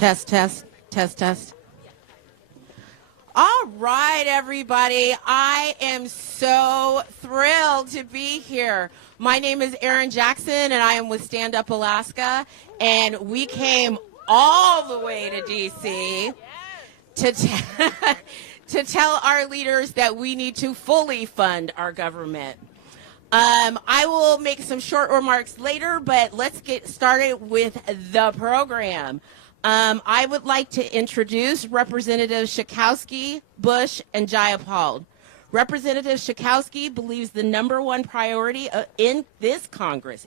Test, test, test, test. All right, everybody. I am so thrilled to be here. My name is Erin Jackson, and I am with Stand Up Alaska, and we came all the way to D.C. to tell our leaders that we need to fully fund our government. I will make some short remarks later, but let's get started with the program. I would like to introduce Representatives Schakowsky, Bush, and Jayapal. Representative Schakowsky believes the number one priority in this Congress,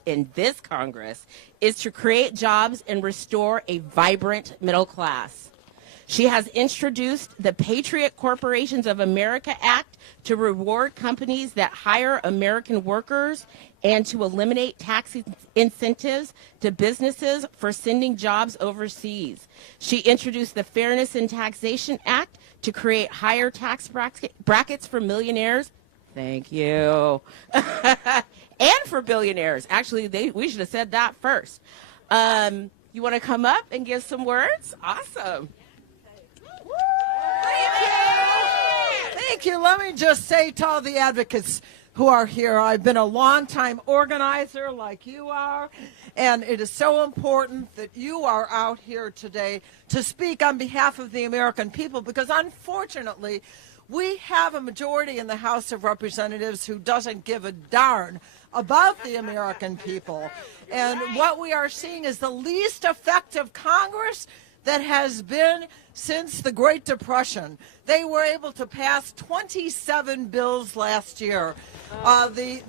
is to create jobs and restore a vibrant middle class. She has introduced the Patriot Corporations of America Act to reward companies that hire American workers and to eliminate tax incentives to businesses for sending jobs overseas. She introduced the Fairness in Taxation Act to create higher tax brackets for millionaires. Thank you. And for billionaires. Actually, we should have said that first. You want to come up and give some words? Awesome. Thank you. Let me just say to all the advocates who are here, I've been a long-time organizer like you are, and it is so important that you are out here today to speak on behalf of the American people, because unfortunately, we have a majority in the House of Representatives who doesn't give a darn about the American people. And what we are seeing is the least effective Congress that has been since the Great Depression. They were able to pass 27 bills last year. The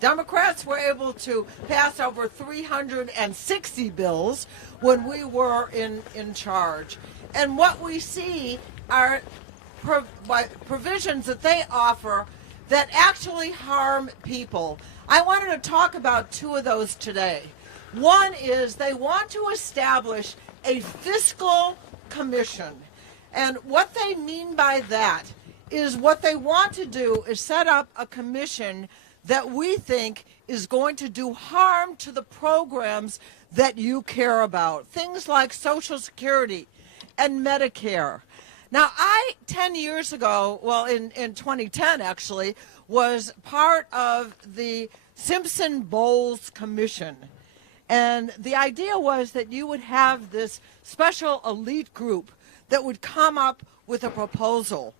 Democrats were able to pass over 360 bills when we were in charge. And what we see are provisions that they offer that actually harm people. I wanted to talk about two of those today. One is they want to establish a fiscal commission. And what they mean by that is what they want to do is set up a commission that we think is going to do harm to the programs that you care about. Things like Social Security and Medicare. Now, 10 years ago, well, in 2010 actually, was part of the Simpson-Bowles Commission. And the idea was that you would have this special elite group that would come up with a proposal.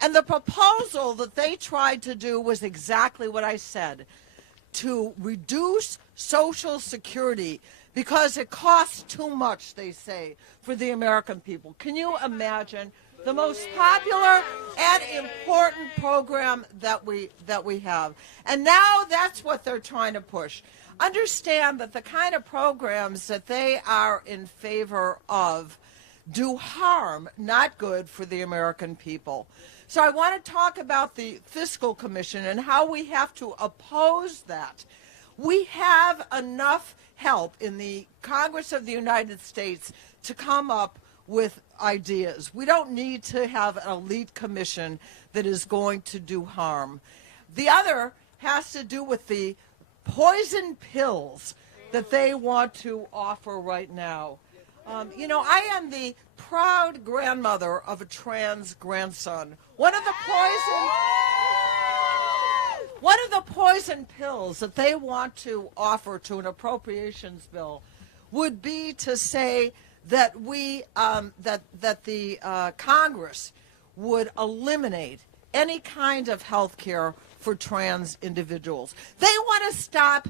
And the proposal that they tried to do was exactly what I said, to reduce Social Security because it costs too much, they say, for the American people. Can you imagine the most popular and important program that we have? And now that's what they're trying to push. Understand that the kind of programs that they are in favor of do harm, not good for the American people. So I want to talk about the Fiscal Commission and how we have to oppose that. We have enough help in the Congress of the United States to come up with ideas. We don't need to have an elite commission that is going to do harm. The other has to do with the poison pills that they want to offer right now. I am the proud grandmother of a trans grandson. One of the poison pills that they want to offer to an appropriations bill would be to say that the Congress would eliminate any kind of health care for trans individuals. They want to stop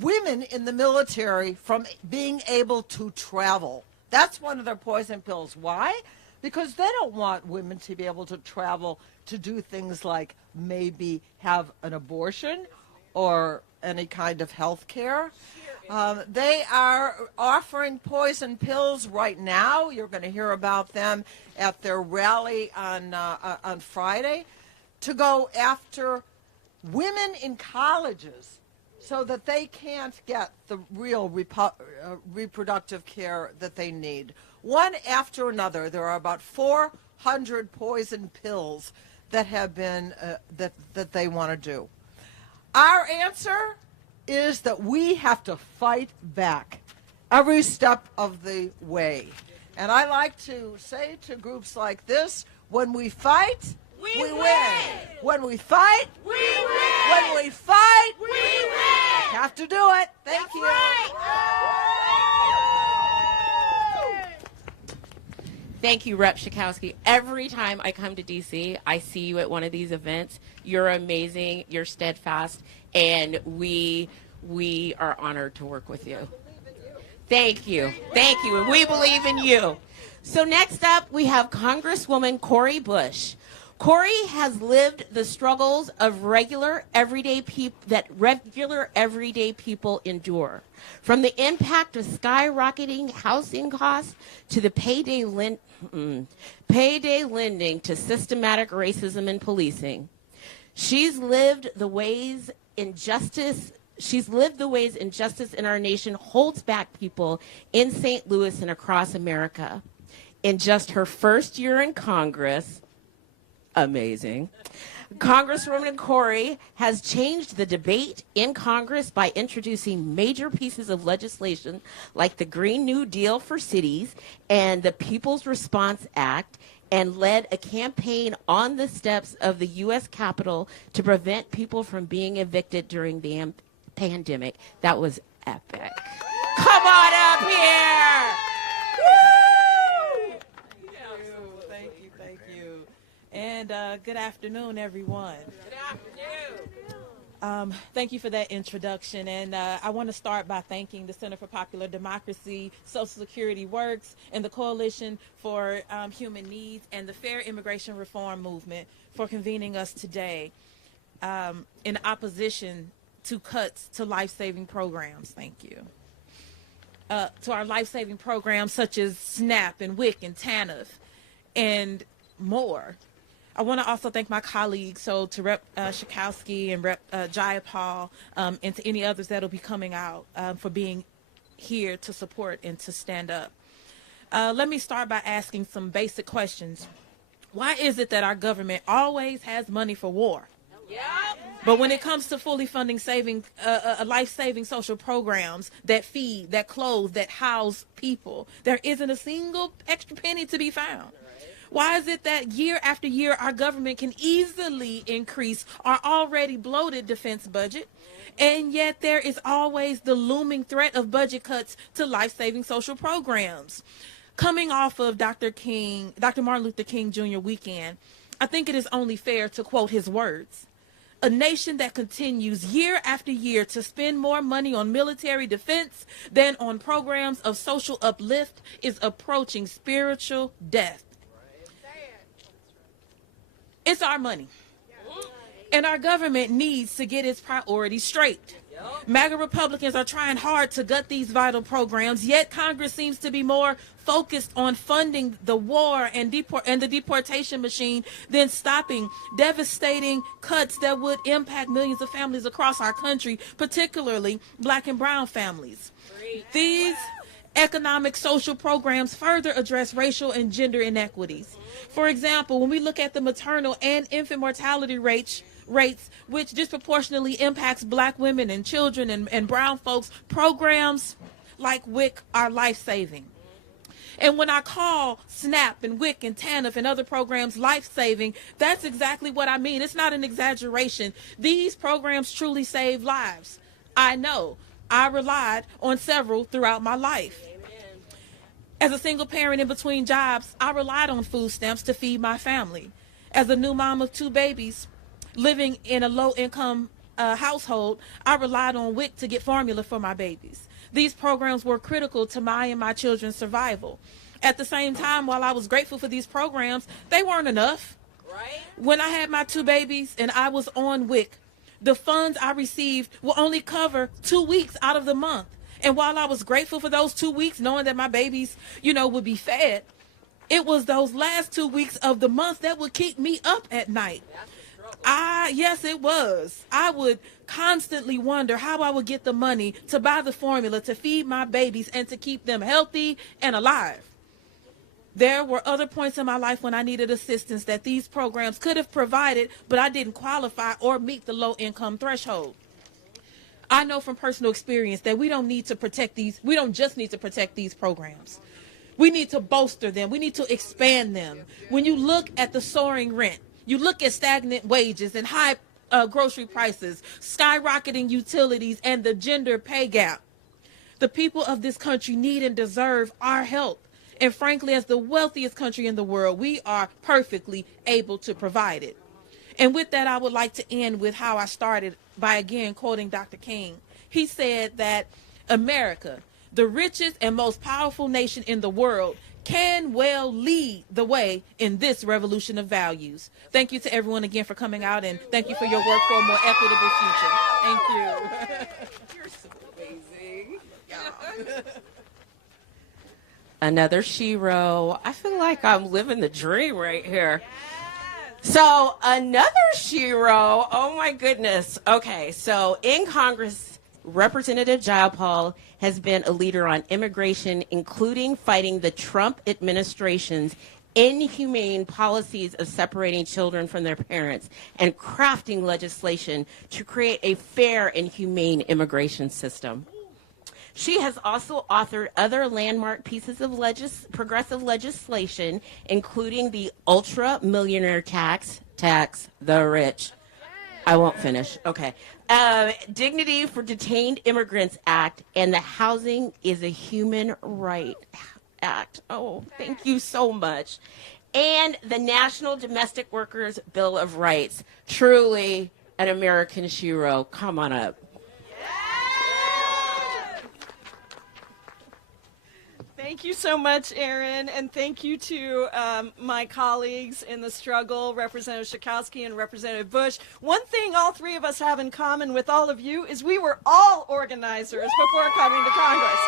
women in the military from being able to travel. That's one of their poison pills. Why? Because they don't want women to be able to travel to do things like maybe have an abortion or any kind of health care. They are offering poison pills right now. You're going to hear about them at their rally on Friday, to go after women in colleges so that they can't get the real reproductive care that they need. One after another, there are about 400 poison pills that have been that they want to do. Our answer is that we have to fight back. every step of the way. And I like to say to groups like this, when we fight, we win. When we fight, we win. When we fight, we win. Have to do it. Thank you. Thank you, Rep. Schakowsky. Every time I come to D.C., I see you at one of these events. You're amazing. You're steadfast. And we are honored to work with you. Thank you. Thank you. And we believe in you. So next up, we have Congresswoman Cori Bush. Cori has lived the struggles of regular everyday people endure. From the impact of skyrocketing housing costs to the payday lending to systematic racism and policing. She's lived the ways injustice in our nation holds back people in St. Louis and across America. In just her first year in Congress, amazing, Congresswoman Cori has changed the debate in Congress by introducing major pieces of legislation like the Green New Deal for cities and the People's Response Act, and led a campaign on the steps of the U.S. Capitol to prevent people from being evicted during the pandemic. That was epic. Come on up here. Woo! Thank you. And good afternoon, everyone. Good afternoon. Thank you for that introduction. And I want to start by thanking the Center for Popular Democracy, Social Security Works, and the Coalition for Human Needs and the Fair Immigration Reform Movement for convening us today in opposition to cuts to life-saving programs. Thank you. To our life-saving programs such as SNAP and WIC and TANF and more. I want to also thank my colleagues, so to Rep. Schakowsky and Rep. Jayapal, and to any others that will be coming out for being here to support and to stand up. Let me start by asking some basic questions. Why is it that our government always has money for war? Yep. But when it comes to fully funding life-saving social programs that feed, that clothe, that house people, there isn't a single extra penny to be found. Why is it that year after year our government can easily increase our already bloated defense budget, and yet there is always the looming threat of budget cuts to life-saving social programs? Coming off of Dr. Martin Luther King Jr. weekend, I think it is only fair to quote his words. A nation that continues year after year to spend more money on military defense than on programs of social uplift is approaching spiritual death. It's our money. And our government needs to get its priorities straight. MAGA Republicans are trying hard to gut these vital programs, yet Congress seems to be more focused on funding the war and the deportation machine than stopping devastating cuts that would impact millions of families across our country, particularly Black and brown families. These economic social programs further address racial and gender inequities. For example, when we look at the maternal and infant mortality rates, which disproportionately impacts Black women and children and brown folks, programs like WIC are life-saving. And when I call SNAP and WIC and TANF and other programs life-saving, that's exactly what I mean. It's not an exaggeration. These programs truly save lives. I know. I relied on several throughout my life. As a single parent in between jobs, I relied on food stamps to feed my family. As a new mom of 2 babies living in a low-income household, I relied on WIC to get formula for my babies. These programs were critical to my and my children's survival. At the same time, while I was grateful for these programs, they weren't enough. Right. When I had my 2 babies and I was on WIC, the funds I received will only cover 2 weeks out of the month. And while I was grateful for those 2 weeks, knowing that my babies, would be fed, it was those last 2 weeks of the month that would keep me up at night. Yes, it was. I would constantly wonder how I would get the money to buy the formula to feed my babies and to keep them healthy and alive. There were other points in my life when I needed assistance that these programs could have provided, but I didn't qualify or meet the low income threshold. I know from personal experience that we don't just need to protect these programs. We need to bolster them. We need to expand them. When you look at the soaring rent, you look at stagnant wages and high grocery prices, skyrocketing utilities, and the gender pay gap, the people of this country need and deserve our help. And frankly, as the wealthiest country in the world, we are perfectly able to provide it. And with that, I would like to end with how I started by again quoting Dr. King. He said that America, the richest and most powerful nation in the world, can well lead the way in this revolution of values. Thank you to everyone again for coming out, and thank you for your work for a more equitable future. Thank you. You're so amazing. Yeah. Another shero. I feel like I'm living the dream right here. So another shero. Oh my goodness. Okay, so in Congress, Representative Jayapal has been a leader on immigration, including fighting the Trump administration's inhumane policies of separating children from their parents and crafting legislation to create a fair and humane immigration system. She has also authored other landmark pieces of progressive legislation, including the ultra-millionaire tax the rich. I won't finish. Okay. Dignity for Detained Immigrants Act and the Housing is a Human Right Act. Oh, thank you so much. And the National Domestic Workers Bill of Rights. Truly an American shero. Come on up. Thank you so much, Erin, and thank you to my colleagues in the struggle, Representative Schakowsky and Representative Bush. One thing all three of us have in common with all of you is we were all organizers before coming to Congress.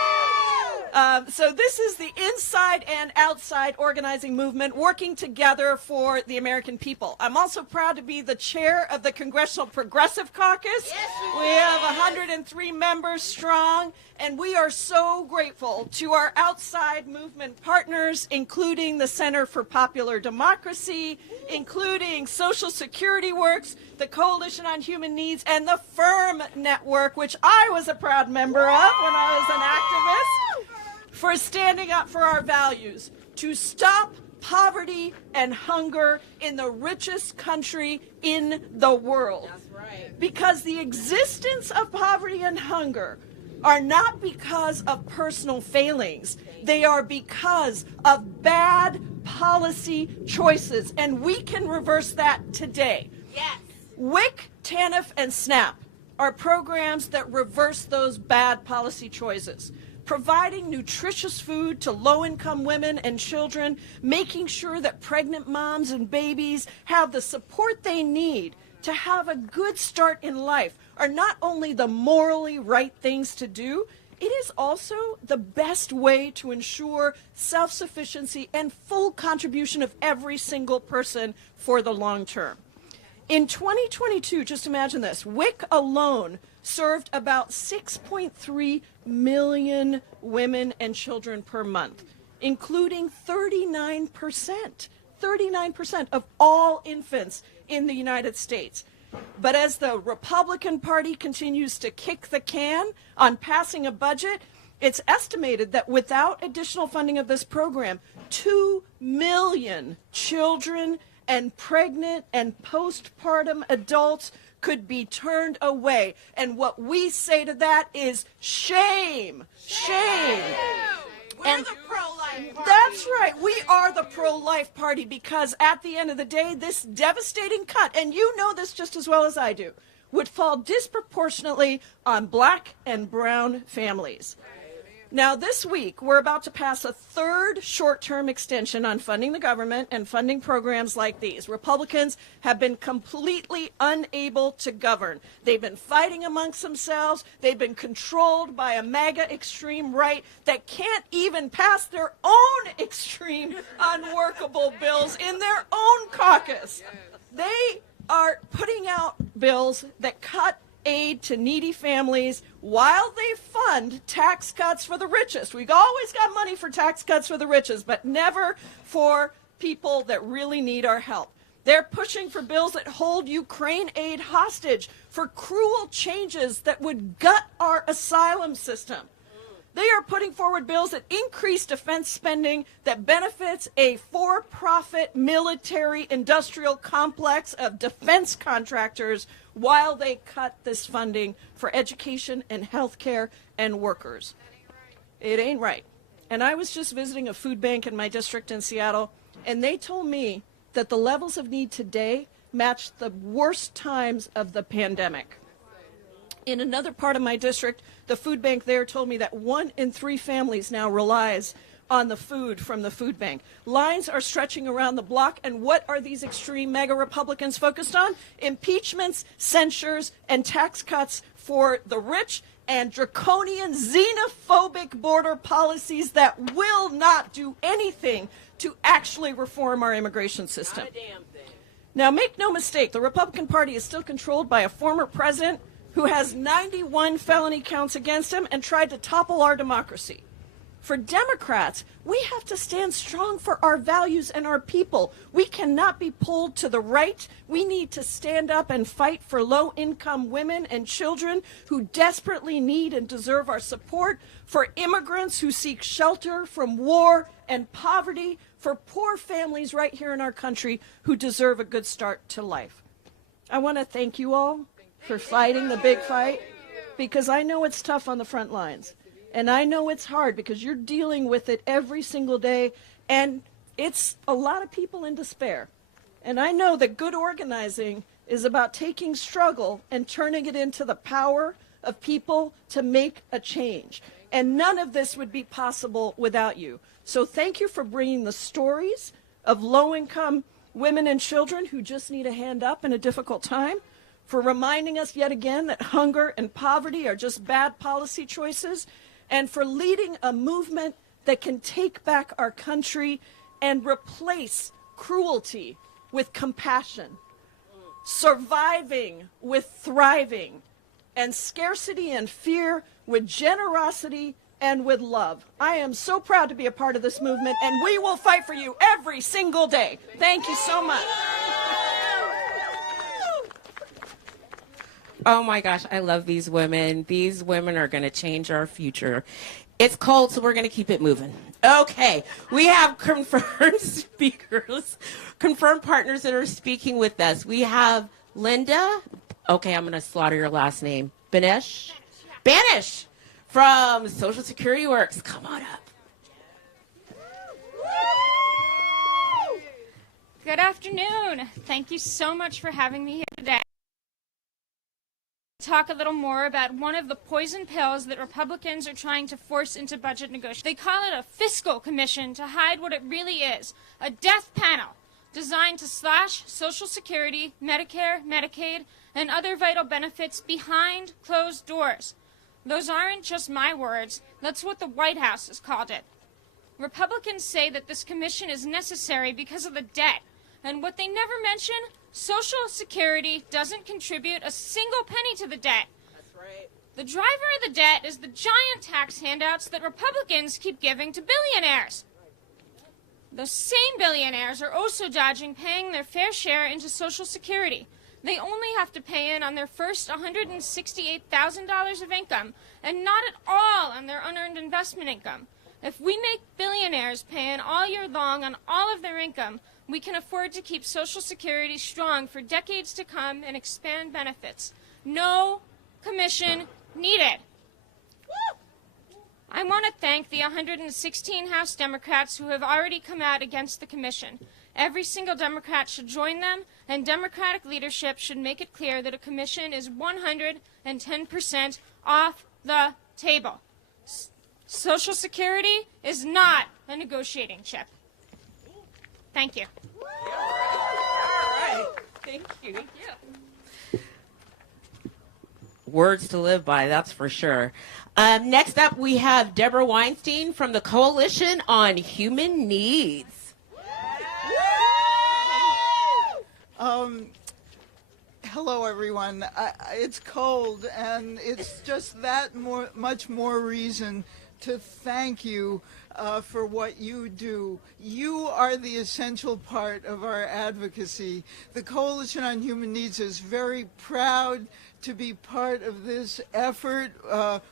So this is the inside and outside organizing movement working together for the American people. I'm also proud to be the chair of the Congressional Progressive Caucus. Yes, we have 103 members strong, and we are so grateful to our outside movement partners, including the Center for Popular Democracy, including Social Security Works, the Coalition on Human Needs, and the FIRM Network, which I was a proud member of when I was an activist, for standing up for our values, to stop poverty and hunger in the richest country in the world. That's right. Because the existence of poverty and hunger are not because of personal failings. They are because of bad policy choices, and we can reverse that today. Yes. WIC, TANF, and SNAP are programs that reverse those bad policy choices. Providing nutritious food to low-income women and children, making sure that pregnant moms and babies have the support they need to have a good start in life are not only the morally right things to do, it is also the best way to ensure self-sufficiency and full contribution of every single person for the long term. In 2022, just imagine this, WIC alone served about 6.3 million women and children per month, including 39% of all infants in the United States. But as the Republican Party continues to kick the can on passing a budget, it's estimated that without additional funding of this program, 2 million children and pregnant and postpartum adults could be turned away. And what we say to that is shame. Shame. We're the pro-life party. That's right. We are the pro-life party because at the end of the day, this devastating cut, and you know this just as well as I do, would fall disproportionately on black and brown families. Now, this week, we're about to pass a third short-term extension on funding the government and funding programs like these. Republicans have been completely unable to govern. They've been fighting amongst themselves. They've been controlled by a MAGA extreme right that can't even pass their own extreme, unworkable bills in their own caucus. They are putting out bills that cut aid to needy families while they fund tax cuts for the richest. We've always got money for tax cuts for the richest, but never for people that really need our help. They're pushing for bills that hold Ukraine aid hostage, for cruel changes that would gut our asylum system. They are putting forward bills that increase defense spending that benefits a for-profit military industrial complex of defense contractors while they cut this funding for education and healthcare and workers. It ain't right. And I was just visiting a food bank in my district in Seattle, and they told me that the levels of need today match the worst times of the pandemic. In another part of my district, the food bank there told me that 1 in 3 families now relies on the food from the food bank. Lines are stretching around the block, and what are these extreme mega Republicans focused on? Impeachments, censures, and tax cuts for the rich, and draconian xenophobic border policies that will not do anything to actually reform our immigration system. Now, make no mistake, the Republican Party is still controlled by a former president who has 91 felony counts against him and tried to topple our democracy. For Democrats, we have to stand strong for our values and our people. We cannot be pulled to the right. We need to stand up and fight for low-income women and children who desperately need and deserve our support, for immigrants who seek shelter from war and poverty, for poor families right here in our country who deserve a good start to life. I want to thank you all for fighting the big fight, because I know it's tough on the front lines. And I know it's hard because you're dealing with it every single day, and it's a lot of people in despair. And I know that good organizing is about taking struggle and turning it into the power of people to make a change. And none of this would be possible without you. So thank you for bringing the stories of low-income women and children who just need a hand up in a difficult time, for reminding us yet again that hunger and poverty are just bad policy choices, and for leading a movement that can take back our country and replace cruelty with compassion, surviving with thriving, and scarcity and fear with generosity and with love. I am so proud to be a part of this movement, and we will fight for you every single day. Thank you so much. Oh my gosh, I love these women. These women are going to change our future. It's cold, so we're going to keep it moving. Okay, we have confirmed speakers, confirmed partners that are speaking with us. We have Linda. Okay, I'm going to slaughter your last name. Banish from Social Security Works. Come on up. Good afternoon. Thank you so much for having me here today. Talk a little more about one of the poison pills that Republicans are trying to force into budget negotiations. They call it a fiscal commission to hide what it really is, a death panel designed to slash Social Security, Medicare, Medicaid, and other vital benefits behind closed doors. Those aren't just my words. That's what the White House has called it. Republicans say that this commission is necessary because of the debt, and what they never mention, Social Security doesn't contribute a single penny to the debt. That's right. The driver of the debt is the giant tax handouts that Republicans keep giving to billionaires. Those same billionaires are also dodging paying their fair share into Social Security. They only have to pay in on their first $168,000 of income, and not at all on their unearned investment income. If we make billionaires pay in all year long on all of their income, we can afford to keep Social Security strong for decades to come and expand benefits. No commission needed. I want to thank the 116 House Democrats who have already come out against the commission. Every single Democrat should join them, and Democratic leadership should make it clear that a commission is 110% off the table. Social Security is not a negotiating chip. Thank you. All right. Thank you. Thank you. Words to live by, that's for sure. Next up, we have Deborah Weinstein from the Coalition on Human Needs. Hello, everyone. It's cold, and it's just that much more reason to thank you for what you do. You are the essential part of our advocacy. The Coalition on Human Needs is very proud to be part of this effort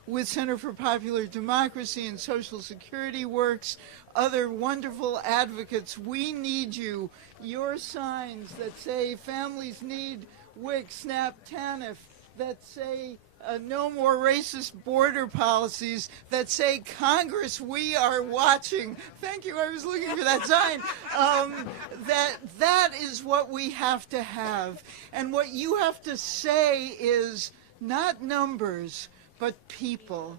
with Center for Popular Democracy and Social Security Works, other wonderful advocates. We need you. Your signs that say families need WIC, SNAP, TANF, that say no more racist border policies, that say, Congress, we are watching. Thank you, I was looking for that sign. That is what we have to have. And what you have to say is not numbers, but people.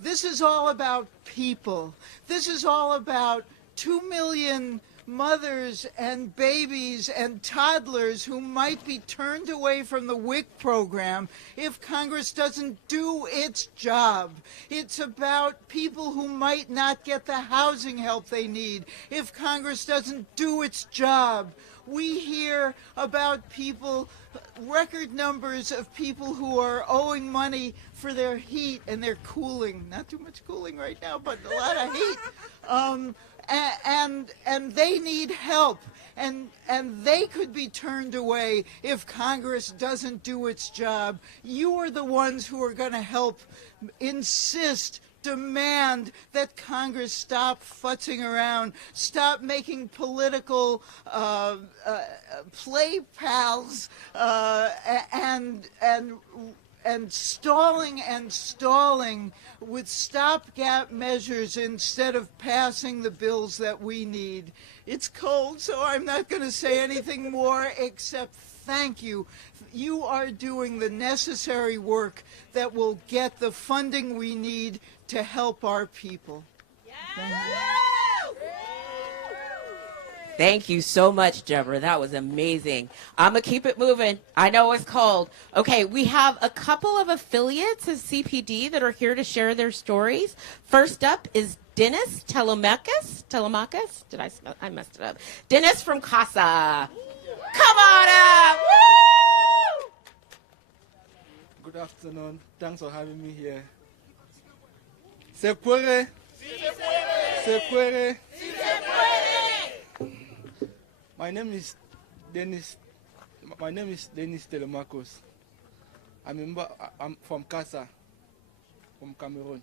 This is all about people. This is all about 2 million mothers and babies and toddlers who might be turned away from the WIC program if Congress doesn't do its job. It's about people who might not get the housing help they need if Congress doesn't do its job. We hear about people, record numbers of people who are owing money for their heat and their cooling. Not too much cooling right now, but a lot of heat. And they need help, and they could be turned away if Congress doesn't do its job. You are the ones who are going to help insist, demand that Congress stop futzing around, stop making political play pals, and stalling with stopgap measures instead of passing the bills that we need. It's cold, so I'm not going to say anything more except thank you. You are doing the necessary work that will get the funding we need to help our people. Thank you. Thank you so much, Deborah. That was amazing. I'm going to keep it moving. I know it's cold. Okay, we have a couple of affiliates of CPD that are here to share their stories. First up is Dennis Telemakis. Did I messed it up. Dennis from Casa. Come on up. Woo! Good afternoon. Thanks for having me here. Se puede. Se puede. My name is Dennis Telemakis. I'm from Casa, from Cameroon.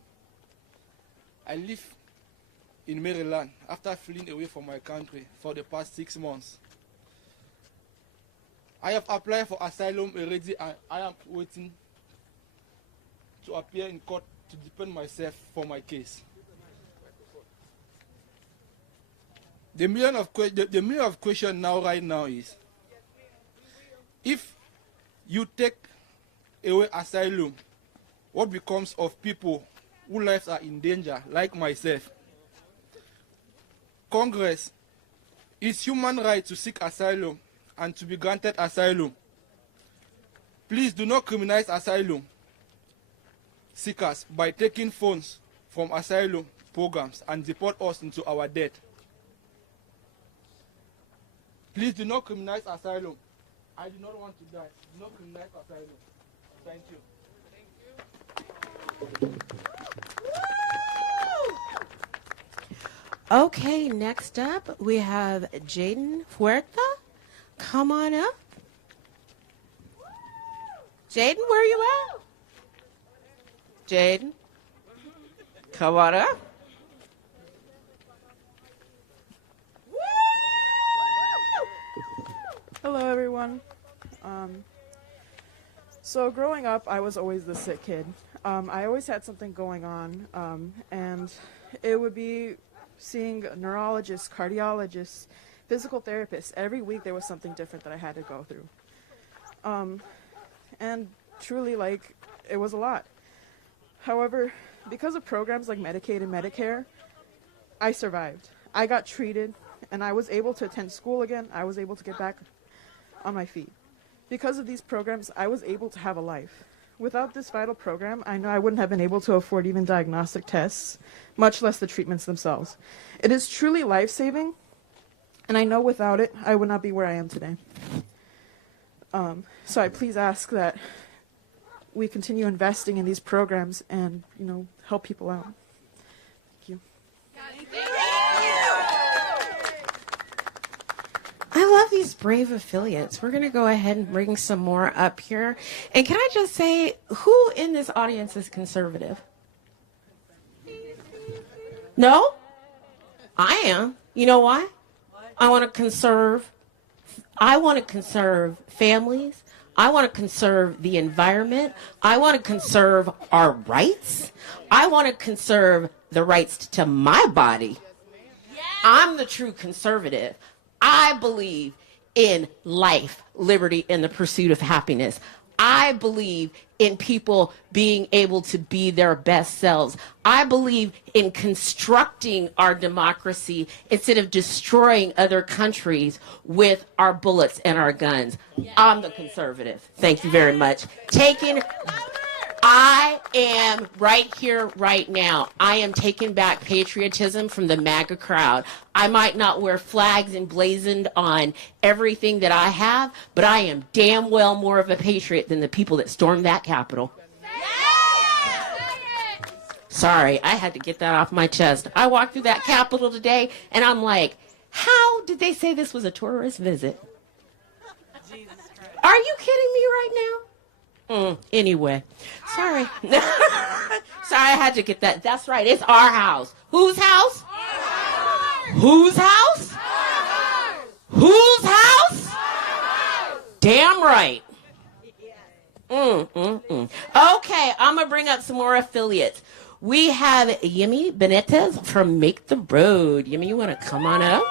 I live in Maryland after fleeing away from my country for the past 6 months. I have applied for asylum already, and I am waiting to appear in court to defend myself for my case. The million of question right now is, if you take away asylum, what becomes of people whose lives are in danger, like myself? Congress, it's human right to seek asylum and to be granted asylum. Please do not criminalize asylum seekers by taking funds from asylum programs and deport us into our debt. Please do not criminalize asylum. I do not want to die. Do not criminalize asylum. Thank you. Okay, next up we have Jaden Huerta. Come on up. Jaden, where are you at? Jaden, come on up. Hello, everyone. So growing up, I was always the sick kid. I always had something going on, and it would be seeing neurologists, cardiologists, physical therapists. Every week there was something different that I had to go through. And truly, it was a lot. However, because of programs like Medicaid and Medicare, I survived. I got treated, and I was able to attend school again. I was able to get back on my feet. Because of these programs, I was able to have a life. Without this vital program, I know I wouldn't have been able to afford even diagnostic tests, much less the treatments themselves. It is truly life-saving, and I know without it, I would not be where I am today. So I please ask that we continue investing in these programs and, help people out. I love these brave affiliates. We're going to go ahead and bring some more up here. And can I just say, who in this audience is conservative? No? I am. You know why? I want to conserve families. I want to conserve the environment. I want to conserve our rights. I want to conserve the rights to my body. I'm the true conservative. I believe in life, liberty, and the pursuit of happiness. I believe in people being able to be their best selves. I believe in constructing our democracy instead of destroying other countries with our bullets and our guns. I'm the conservative. Thank you very much. I am right here, right now. I am taking back patriotism from the MAGA crowd. I might not wear flags emblazoned on everything that I have, but I am damn well more of a patriot than the people that stormed that Capitol. Sorry, I had to get that off my chest. I walked through that Capitol today, and I'm like, how did they say this was a tourist visit? Are you kidding me right now? Anyway, sorry. Sorry, I had to get that. That's right, it's our house. Whose house? Whose house? Whose house? Damn right. Okay, I'm going to bring up some more affiliates. We have Yemi Benitez from Make the Road. Yemi, you want to come on up?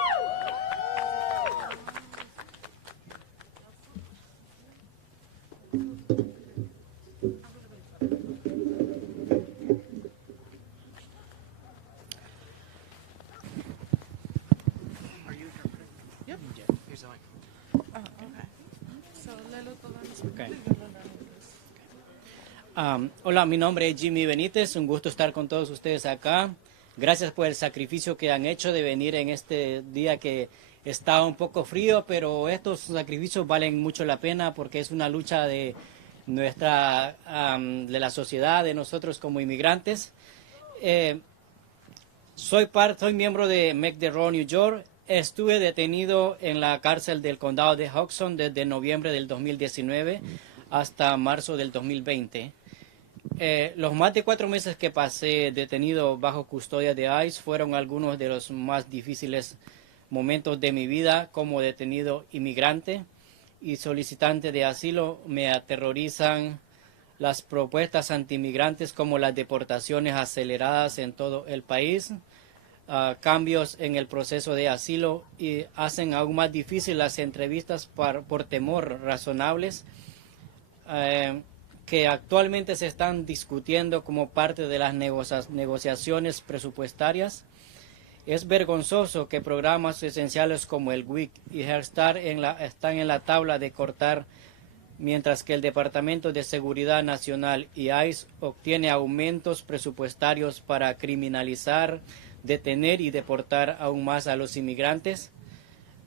Hola, mi nombre es Jimmy Benítez, un gusto estar con todos ustedes acá. Gracias por el sacrificio que han hecho de venir en este día que está un poco frío, pero estos sacrificios valen mucho la pena porque es una lucha de de la sociedad, de nosotros como inmigrantes. Soy miembro de Make the Road, New York. Estuve detenido en la cárcel del condado de Hudson desde noviembre del 2019 hasta marzo del 2020. Los más de 4 meses que pasé detenido bajo custodia de ICE fueron algunos de los más difíciles momentos de mi vida como detenido inmigrante y solicitante de asilo. Me aterrorizan las propuestas antiinmigrantes como las deportaciones aceleradas en todo el país, cambios en el proceso de asilo y hacen aún más difícil las entrevistas por temor razonables que actualmente se están discutiendo como parte de las negociaciones presupuestarias. Es vergonzoso que programas esenciales como el WIC y Head Start están en la tabla de cortar, mientras que el Departamento de Seguridad Nacional y ICE obtiene aumentos presupuestarios para criminalizar, detener y deportar aún más a los inmigrantes.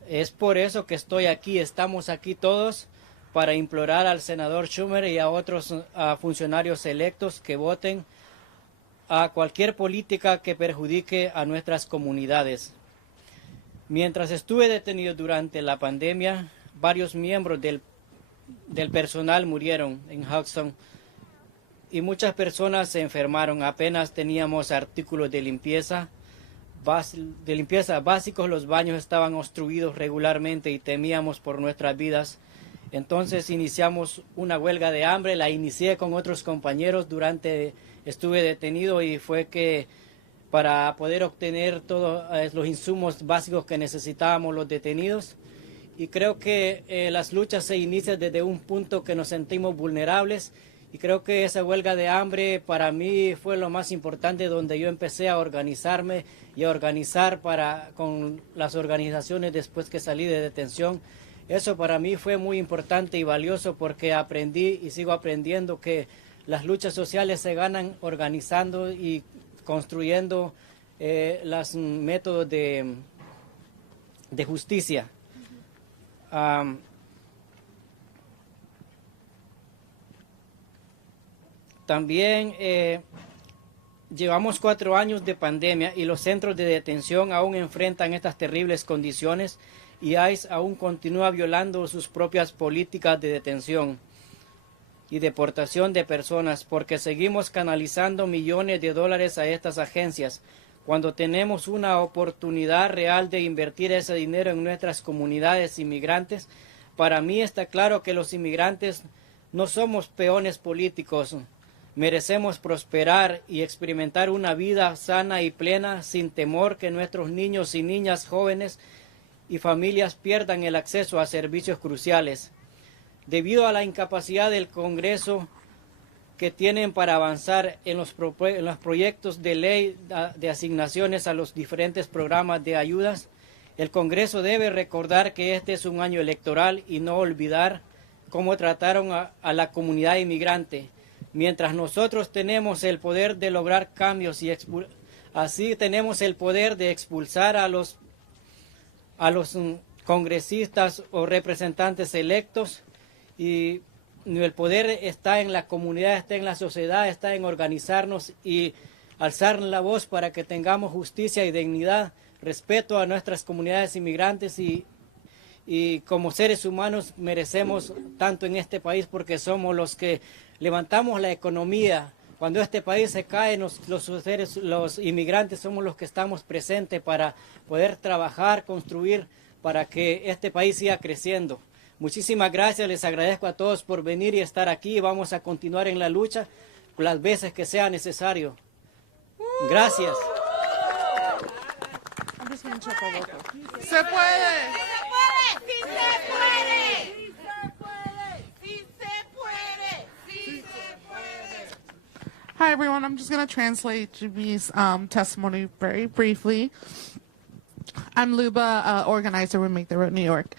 Es por eso que estamos aquí todos, para implorar al senador Schumer y a otros funcionarios electos que voten a cualquier política que perjudique a nuestras comunidades. Mientras estuve detenido durante la pandemia, varios miembros del personal murieron en Hudson y muchas personas se enfermaron. Apenas teníamos artículos de limpieza básicos, los baños estaban obstruidos regularmente y temíamos por nuestras vidas. Entonces iniciamos una huelga de hambre, la inicié con otros compañeros estuve detenido y fue que para poder obtener todos los insumos básicos que necesitábamos los detenidos. Y creo que las luchas se inician desde un punto que nos sentimos vulnerables y creo que esa huelga de hambre para mí fue lo más importante, donde yo empecé a organizarme y a organizar con las organizaciones después que salí de detención. Eso para mí fue muy importante y valioso porque aprendí y sigo aprendiendo que las luchas sociales se ganan organizando y construyendo los métodos de justicia. También llevamos 4 años de pandemia y los centros de detención aún enfrentan estas terribles condiciones. y ICE aún continúa violando sus propias políticas de detención y deportación de personas, porque seguimos canalizando millones de dólares a estas agencias, cuando tenemos una oportunidad real de invertir ese dinero en nuestras comunidades inmigrantes. Para mí está claro que los inmigrantes no somos peones políticos. Merecemos prosperar y experimentar una vida sana y plena sin temor que nuestros niños y niñas jóvenes y familias pierdan el acceso a servicios cruciales. Debido a la incapacidad del Congreso que tienen para avanzar en los proyectos de ley de asignaciones a los diferentes programas de ayudas, el Congreso debe recordar que este es un año electoral y no olvidar cómo trataron a la comunidad inmigrante. Mientras nosotros tenemos el poder de lograr cambios y así tenemos el poder de expulsar a los congresistas o representantes electos, y el poder está en la comunidad, está en la sociedad, está en organizarnos y alzar la voz para que tengamos justicia y dignidad, respeto a nuestras comunidades inmigrantes y como seres humanos merecemos tanto en este país porque somos los que levantamos la economía. Cuando este país se cae, los inmigrantes somos los que estamos presentes para poder trabajar, construir, para que este país siga creciendo. Muchísimas gracias, les agradezco a todos por venir y estar aquí. Vamos a continuar en la lucha las veces que sea necesario. Gracias. ¡Se puede! Hi, everyone. I'm just going to translate Jimmy's testimony very briefly. I'm Luba, organizer with Make the Road New York.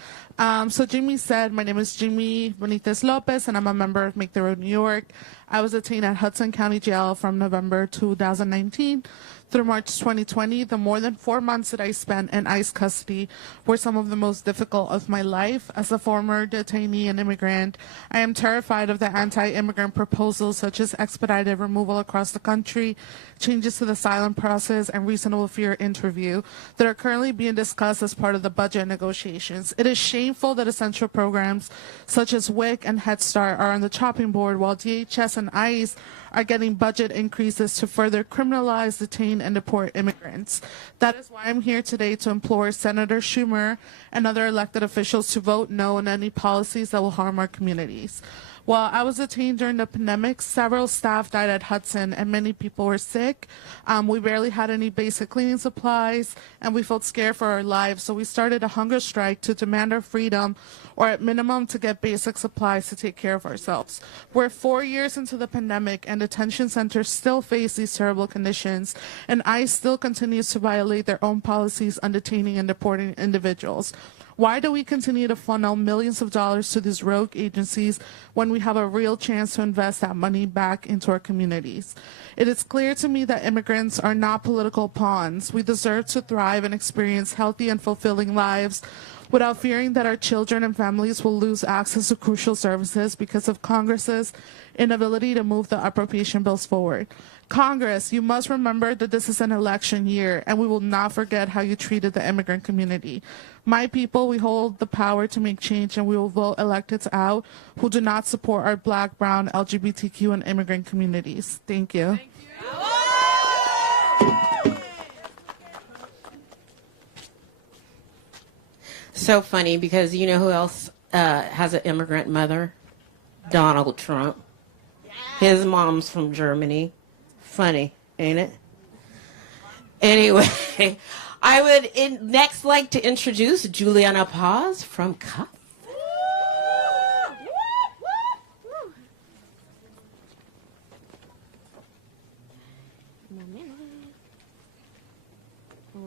So Jimmy said, my name is Jimmy Benitez Lopez, and I'm a member of Make the Road New York. I was detained at Hudson County Jail from November 2019 through March 2020. The more than 4 months that I spent in ICE custody were some of the most difficult of my life. As a former detainee and immigrant, I am terrified of the anti-immigrant proposals such as expedited removal across the country, changes to the asylum process, and reasonable fear interview that are currently being discussed as part of the budget negotiations. It is shameful that essential programs such as WIC and Head Start are on the chopping board while DHS and ICE are getting budget increases to further criminalize, detain, and deport immigrants. That is why I'm here today to implore Senator Schumer and other elected officials to vote no on any policies that will harm our communities. While I was detained during the pandemic, several staff died at Hudson and many people were sick. We barely had any basic cleaning supplies and we felt scared for our lives. So we started a hunger strike to demand our freedom, or at minimum to get basic supplies to take care of ourselves. We're 4 years into the pandemic and detention centers still face these terrible conditions, and ICE still continues to violate their own policies on detaining and deporting individuals. Why do we continue to funnel millions of dollars to these rogue agencies when we have a real chance to invest that money back into our communities? It is clear to me that immigrants are not political pawns. We deserve to thrive and experience healthy and fulfilling lives without fearing that our children and families will lose access to crucial services because of Congress's inability to move the appropriation bills forward. Congress, you must remember that this is an election year, and we will not forget how you treated the immigrant community. My people, we hold the power to make change, and we will vote electeds out who do not support our Black, Brown, LGBTQ, and immigrant communities. Thank you. So funny, because you know who else has an immigrant mother? Donald Trump. His mom's from Germany. Funny, ain't it? Anyway, I would next like to introduce Juliana Paz from CUF.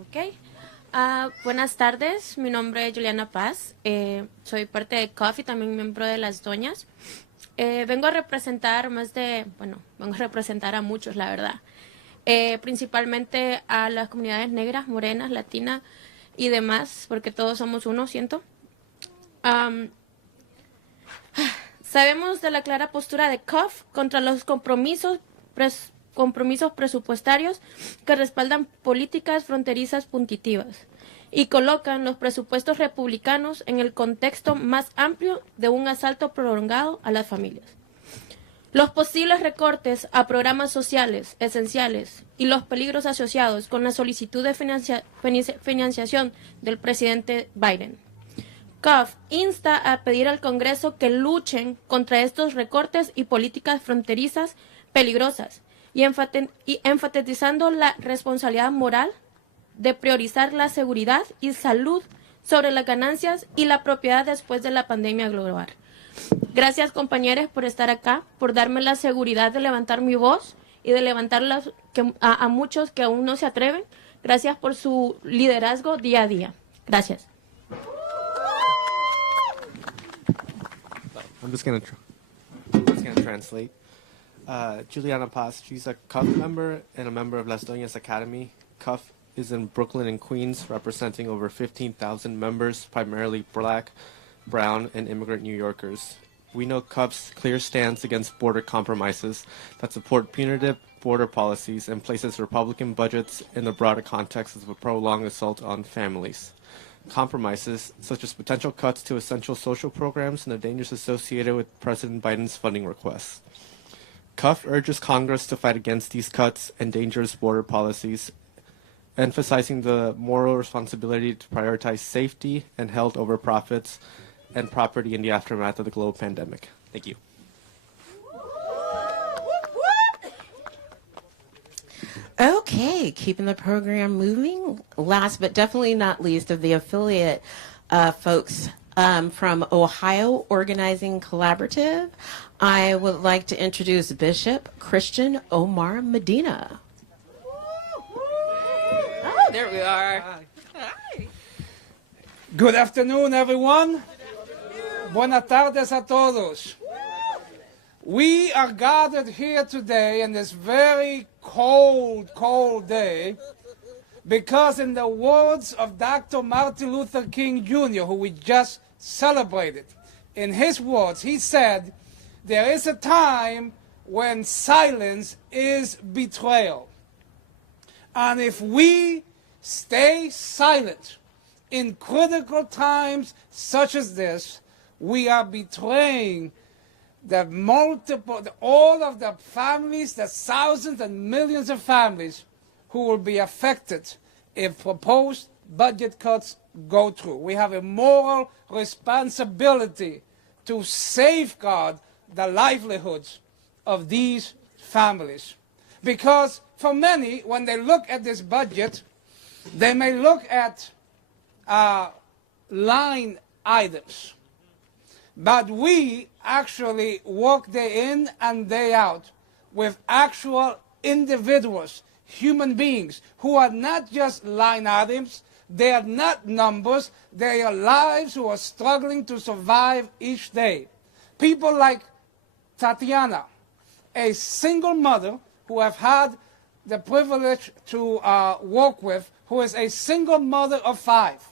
Okay. Buenas tardes, mi nombre es Juliana Paz, soy parte de CUF y también miembro de las Doñas. Vengo a representar vengo a representar a muchos, la verdad. Principalmente a las comunidades negras, morenas, latinas y demás, porque todos somos uno, siento. Sabemos de la clara postura de CUF contra los compromisos presupuestarios que respaldan políticas fronterizas punitivas y colocan los presupuestos republicanos en el contexto más amplio de un asalto prolongado a las familias. Los posibles recortes a programas sociales esenciales y los peligros asociados con la solicitud de financiación del presidente Biden. CUF insta a pedir al Congreso que luchen contra estos recortes y políticas fronterizas peligrosas y enfatizando la responsabilidad moral de priorizar la seguridad y salud sobre las ganancias y la propiedad después de la pandemia global. Gracias, compañeros, por estar acá, por darme la seguridad de levantar mi voz y de levantar a muchos que aún no se atreven. Gracias por su liderazgo día a día. Gracias. I'm just gonna translate. Juliana Paz, she's a CUF member and a member of Las Doñas Academy. CUF is in Brooklyn and Queens, representing over 15,000 members, primarily Black, brown, and immigrant New Yorkers. We know CUF's clear stance against border compromises that support punitive border policies and places Republican budgets in the broader context of a prolonged assault on families. Compromises, such as potential cuts to essential social programs and the dangers associated with President Biden's funding requests. CUF urges Congress to fight against these cuts and dangerous border policies, emphasizing the moral responsibility to prioritize safety and health over profits and property in the aftermath of the global pandemic. Thank you. Okay, keeping the program moving. Last but definitely not least of the affiliate folks from Ohio Organizing Collaborative, I would like to introduce Bishop Christian Omar Medina. Oh, there we are. Hi. Good afternoon, everyone. Buenas tardes a todos. We are gathered here today in this very cold day because, in the words of Dr. Martin Luther King Jr., who we just celebrated, in his words, he said, there is a time when silence is betrayal. And if we stay silent in critical times such as this, we are betraying all of the families, the thousands and millions of families who will be affected if proposed budget cuts go through. We have a moral responsibility to safeguard the livelihoods of these families. Because for many, when they look at this budget, they may look at line items. But we actually work day in and day out with actual individuals, human beings, who are not just line items, they are not numbers, they are lives who are struggling to survive each day. People like Tatiana, a single mother who I've had the privilege to work with, who is a single mother of 5.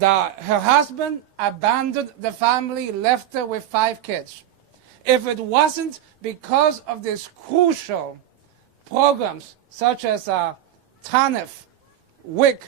Her husband abandoned the family, left her with 5 kids. If it wasn't because of these crucial programs such as TANF, WIC,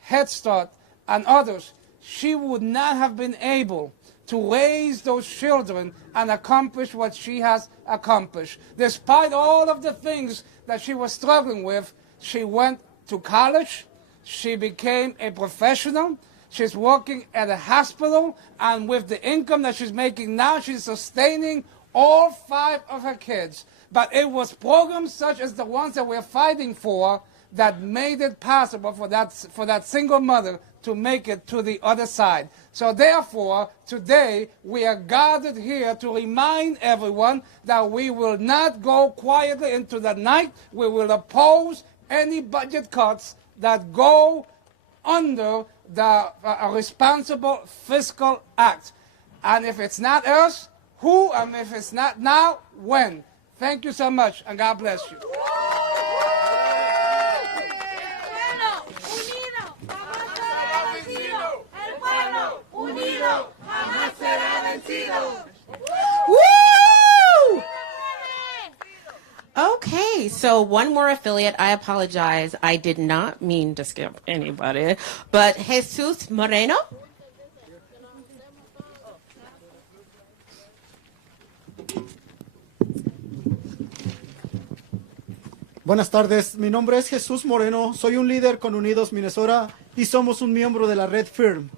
Head Start, and others, she would not have been able to raise those children and accomplish what she has accomplished. Despite all of the things that she was struggling with, she went to college, she became a professional, she's working at a hospital, and with the income that she's making now, she's sustaining all 5 of her kids. But it was programs such as the ones that we're fighting for that made it possible for that single mother to make it to the other side. So therefore, today, we are gathered here to remind everyone that we will not go quietly into the night. We will oppose any budget cuts that go under the Responsible Fiscal Act. And if it's not us, who? And if it's not now, when? Thank you so much, and God bless you. Okay, Okay, so one more affiliate. I apologize. I did not mean to skip anybody. But Jesus Moreno? Buenas tardes, mi nombre es Jesús Moreno, soy un líder con Unidos Minnesota y somos un miembro de la Red Firm.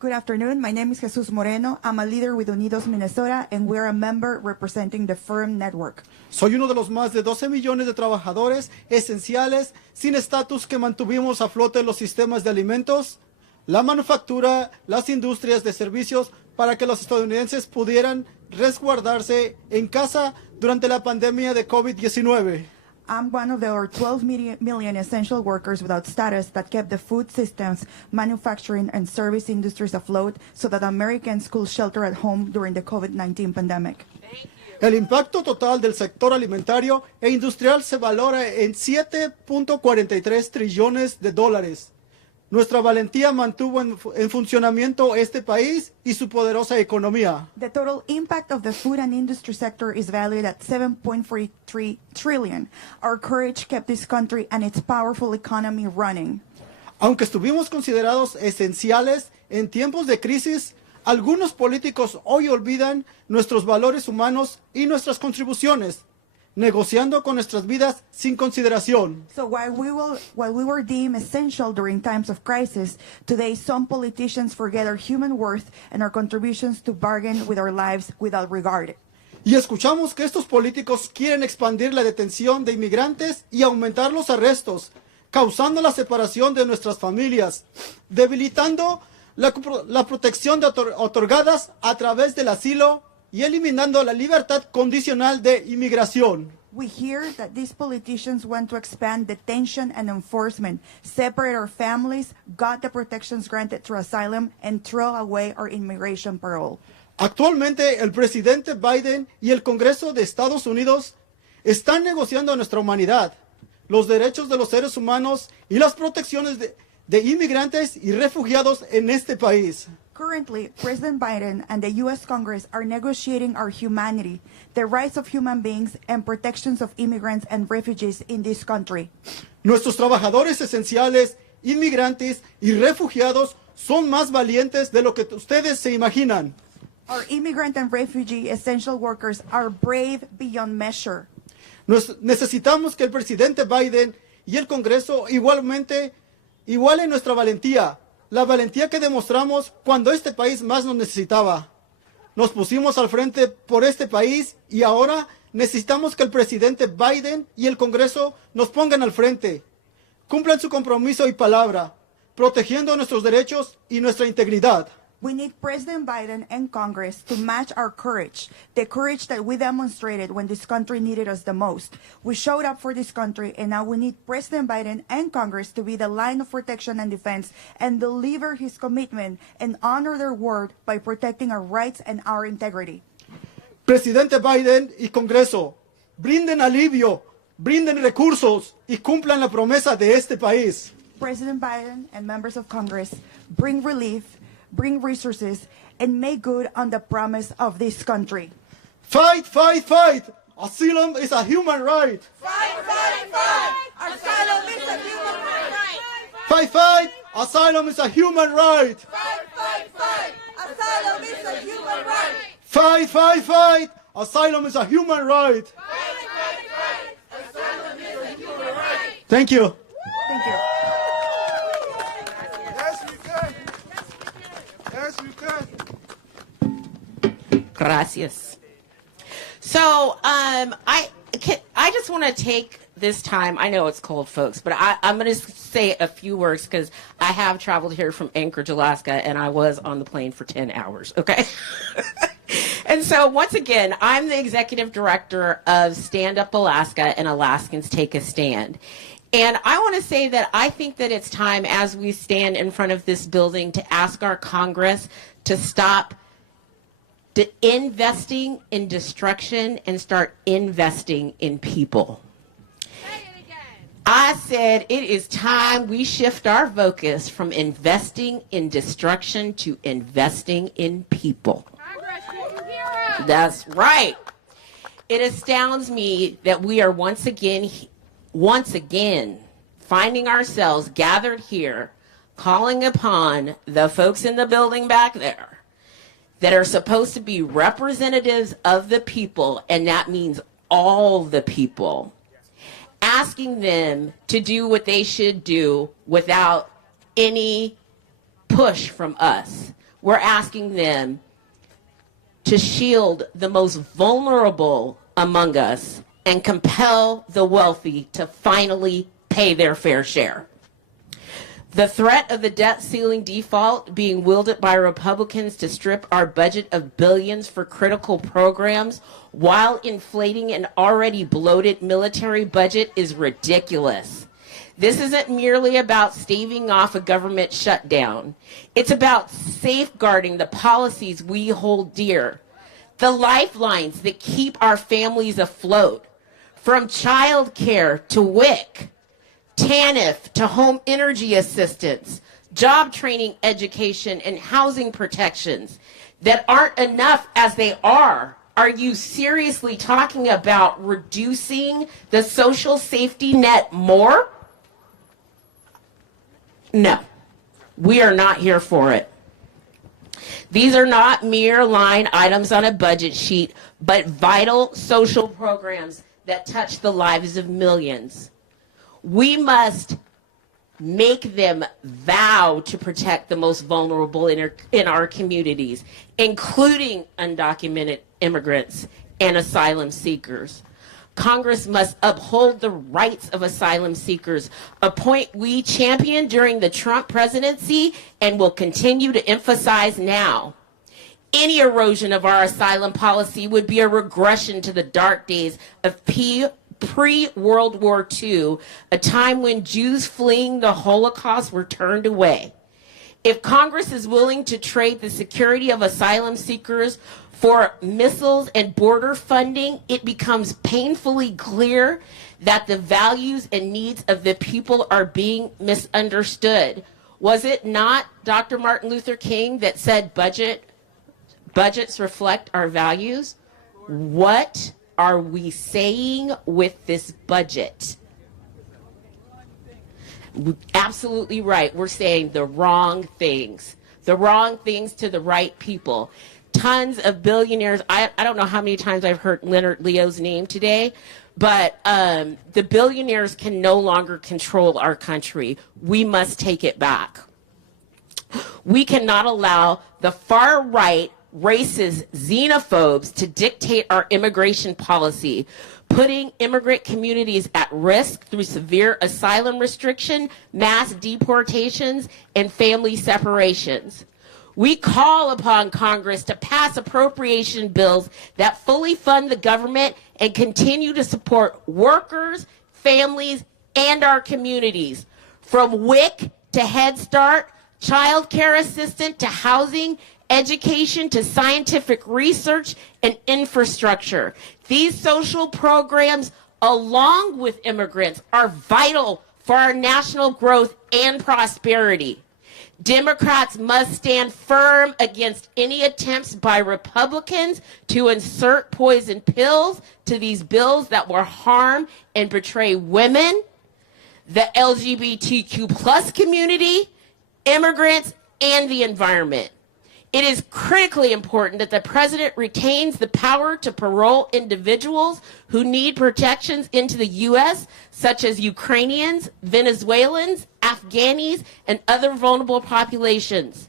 Good afternoon, my name is Jesus Moreno. I'm a leader with Unidos Minnesota and we're a member representing the Firm Network. Soy uno de los más de 12 millones de trabajadores esenciales sin estatus que mantuvimos a flote los sistemas de alimentos, la manufactura, las industrias de servicios para que los estadounidenses pudieran resguardarse en casa durante la pandemia de COVID-19. I'm one of the over 12 million essential workers without status that kept the food systems, manufacturing, and service industries afloat so that Americans could shelter at home during the COVID-19 pandemic. El impacto total del sector alimentario e industrial se valora en 7.43 trillones de dólares. Nuestra valentía mantuvo en funcionamiento este país y su poderosa economía. The total impact of the food and industry sector is valued at $7.43 trillion. Our courage kept this country and its powerful economy running. Aunque estuvimos considerados esenciales en tiempos de crisis, algunos políticos hoy olvidan nuestros valores humanos y nuestras contribuciones, negociando con nuestras vidas sin consideración. So while we were deemed essential during times of crisis, today some politicians forget our human worth and our contributions to bargain with our lives without regard. Y escuchamos que estos políticos quieren expandir la detención de inmigrantes y aumentar los arrestos, causando la separación de nuestras familias, debilitando la protección otorgadas a través del asilo y eliminando la libertad condicional de inmigración. We hear that these politicians want to expand detention and enforcement, separate our families, gut the protections granted through asylum, and throw away our immigration parole. Actualmente, el presidente Biden y el Congreso de Estados Unidos están negociando nuestra humanidad, los derechos de los seres humanos y las protecciones de inmigrantes y refugiados en este país. Currently, President Biden and the U.S. Congress are negotiating our humanity, the rights of human beings, and protections of immigrants and refugees in this country. Nuestros trabajadores esenciales, inmigrantes y refugiados son más valientes de lo que ustedes se imaginan. Our immigrant and refugee essential workers are brave beyond measure. Necesitamos que el presidente Biden y el Congreso igualen nuestra valentía, la valentía que demostramos cuando este país más nos necesitaba. Nos pusimos al frente por este país y ahora necesitamos que el presidente Biden y el Congreso nos pongan al frente. Cumplan su compromiso y palabra, protegiendo nuestros derechos y nuestra integridad. We need President Biden and Congress to match our courage, the courage that we demonstrated when this country needed us the most. We showed up for this country, and now we need President Biden and Congress to be the line of protection and defense and deliver his commitment and honor their word by protecting our rights and our integrity. Presidente Biden y Congreso, brinden alivio, brinden recursos y cumplan la promesa de este país. President Biden and members of Congress, bring relief, bring resources, and make good on the promise of this country. Fight, fight, fight! Asylum is a human right! Fight, fight, fight! Asylum is a human right! Fight, fight! Asylum is a human right! Fight, fight, fight! Asylum is a human right! Fight, fight, fight! Asylum is a human right! Fight, fight, fight! Asylum is a human right! Thank you. Thank you. Gracias. So, I just want to take this time. I know it's cold, folks, but I'm going to say a few words because I have traveled here from Anchorage, Alaska, and I was on the plane for 10 hours, okay? And so, once again, I'm the executive director of Stand Up Alaska and Alaskans Take a Stand. And I want to say that I think that it's time, as we stand in front of this building, to ask our Congress to stop investing in destruction and start investing in people. I said it is time we shift our focus from investing in destruction to investing in people. That's right. It astounds me that we are once again finding ourselves gathered here, calling upon the folks in the building back there that are supposed to be representatives of the people, and that means all the people, asking them to do what they should do without any push from us. We're asking them to shield the most vulnerable among us and compel the wealthy to finally pay their fair share. The threat of the debt ceiling default being wielded by Republicans to strip our budget of billions for critical programs while inflating an already bloated military budget is ridiculous. This isn't merely about staving off a government shutdown. It's about safeguarding the policies we hold dear, the lifelines that keep our families afloat, from child care to WIC, TANF to home energy assistance, job training, education, and housing protections that aren't enough as they are. Are you seriously talking about reducing the social safety net more? No, we are not here for it. These are not mere line items on a budget sheet, but vital social programs that touch the lives of millions. We must make them vow to protect the most vulnerable in our communities, including undocumented immigrants and asylum seekers. Congress must uphold the rights of asylum seekers, a point we championed during the Trump presidency and will continue to emphasize now. Any erosion of our asylum policy would be a regression to the dark days of pre-World War II, a time when Jews fleeing the Holocaust were turned away. If Congress is willing to trade the security of asylum seekers for missiles and border funding, it becomes painfully clear that the values and needs of the people are being misunderstood. Was it not Dr. Martin Luther King that said budgets reflect our values? What are we saying with this budget? Absolutely right. We're saying the wrong things to the right people. Tons of billionaires. I don't know how many times I've heard Leonard Leo's name today, but the billionaires can no longer control our country. We must take it back. We cannot allow the far right racist xenophobes to dictate our immigration policy, putting immigrant communities at risk through severe asylum restriction, mass deportations, and family separations. We call upon Congress to pass appropriation bills that fully fund the government and continue to support workers, families, and our communities. From WIC to Head Start, child care assistant to housing, education to scientific research and infrastructure. These social programs, along with immigrants, are vital for our national growth and prosperity. Democrats must stand firm against any attempts by Republicans to insert poison pills to these bills that will harm and betray women, the LGBTQ plus community, immigrants, and the environment. It is critically important that the president retains the power to parole individuals who need protections into the U.S., such as Ukrainians, Venezuelans, Afghanis, and other vulnerable populations.